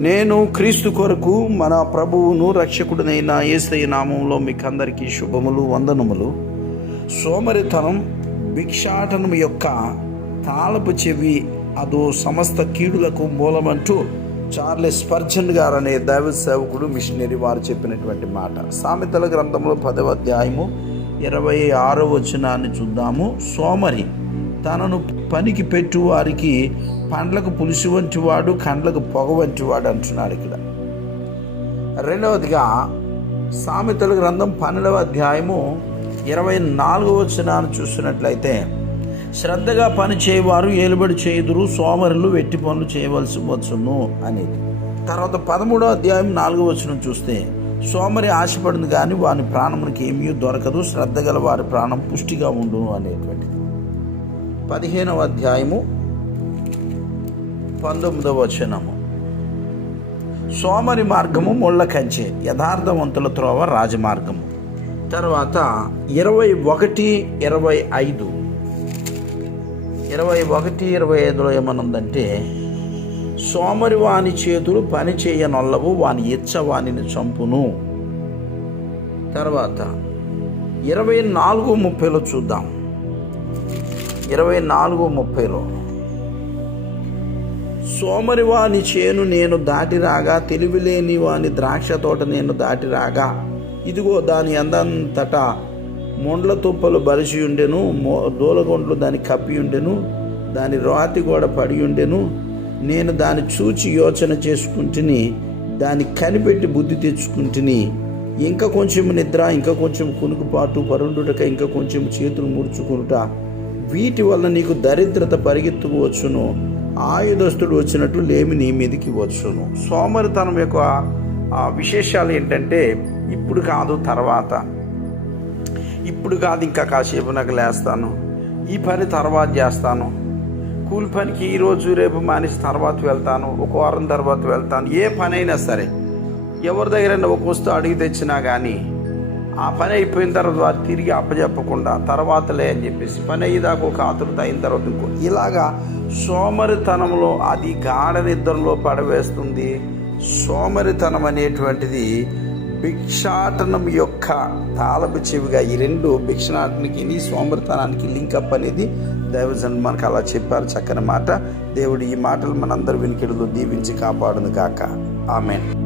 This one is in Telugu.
నేను క్రీస్తు కొరకు మన ప్రభువును రక్షకుడినైన ఏసై నామంలో మీకు అందరికీ శుభములు వందనములు. సోమరితనం భిక్షాటనం యొక్క తాళపు చెవి అదో సమస్త కీడులకు మూలమంటూ చార్లెస్ స్పర్జన్ గారు అనే దైవ సేవకుడు మిషనరీ వారు చెప్పినటువంటి మాట. సామెతల గ్రంథంలో పదవ అధ్యాయము ఇరవై ఆరో వచనాన్ని చూద్దాము. సోమరి తనను పనికి పెట్టు వారికి పండ్లకు పులుసు వంటి వాడు కండ్లకు పొగ వంటి వాడు అంటున్నాడు ఇక్కడ. రెండవదిగా సామెతల గ్రంథం పన్నెండవ అధ్యాయము ఇరవై నాలుగవ వచనాన్ని చూసినట్లయితే శ్రద్ధగా పని చేయవారు ఏలుబడి చేయుదురు సోమరులు వెట్టి పనులు చేయవలసి వచ్చును అనేది. తర్వాత పదమూడో అధ్యాయం నాలుగవ వచనం చూస్తే సోమరి ఆశపడింది కానీ వాని ప్రాణమునికి ఏమీ దొరకదు శ్రద్ధ గల వారి ప్రాణం పుష్టిగా ఉండును అనేటువంటిది. పదిహేనవ అధ్యాయము పంతొమ్మిదవ వచనము. సోమరి మార్గము ముళ్ళ కంచె యథార్థవంతుల త్రోవ రాజమార్గము. తర్వాత ఇరవై ఒకటి ఇరవై ఐదు. ఇరవై ఒకటి ఇరవై ఐదులో ఏమనుందంటే సోమరి వాని చేతులు పని చేయనొల్లవు వాని ఇచ్చ వానిని చంపును. తర్వాత ఇరవై నాలుగు ముప్పైలో చూద్దాం. ఇరవై నాలుగు ముప్పైలో సోమరి వాని చేను నేను దాటి రాగా తెలివిలేని వాని ద్రాక్ష తోట నేను దాటి రాగా ఇదిగో దాని అందంతటా మొండ్ల తుప్పలు బలిసి ఉండెను మో దూలగొండ్లు దాని కప్పి ఉండెను దాని రాతి గోడ పడి ఉండెను. నేను దాన్ని చూచి యోచన చేసుకుంటుని దాన్ని కనిపెట్టి బుద్ధి తెచ్చుకుంటుని ఇంకా కొంచెం నిద్ర ఇంకా కొంచెం కునుకుపాటు పరుండుటక ఇంకా కొంచెం చేతులు ముడుచుకునుట. వీటి వల్ల నీకు దరిద్రత పరిగెత్తుకు వచ్చును ఆయుధస్తుడు వచ్చినట్లు లేమి నీ మీదకి వచ్చును. సోమరితనం యొక్క విశేషాలు ఏంటంటే ఇప్పుడు కాదు తర్వాత. ఇప్పుడు కాదు ఇంకా కాసేపు నాకు లేస్తాను. ఈ పని తర్వాత చేస్తాను. కూలి పనికి ఈరోజు రేపు మానేసి తర్వాత వెళ్తాను. ఒక వారం తర్వాత వెళ్తాను. ఏ పనైనా సరే ఎవరి దగ్గర ఒక వస్తువు అడిగి తెచ్చినా కానీ ఆ పని అయిపోయిన తర్వాత తిరిగి అప్పచెప్పకుండా తర్వాతలే అని చెప్పేసి పని అయ్యేదాకా ఒక అయిన తర్వాత ఇంకో ఇలాగా సోమరితనంలో అది గాఢ నిద్రలో పడవేస్తుంది. సోమరితనం అనేటువంటిది భిక్షాటనం యొక్క తాళపు చెవిగా ఈ రెండు భిక్షాటనికి సోమరితనానికి లింకప్ అనేది దైవజన్ మనకు అలా చెప్పారు చక్కని మాట. దేవుడు ఈ మాటలు మనందరి వెనుకడులో దీవించి కాపాడును కాక ఆమెన్.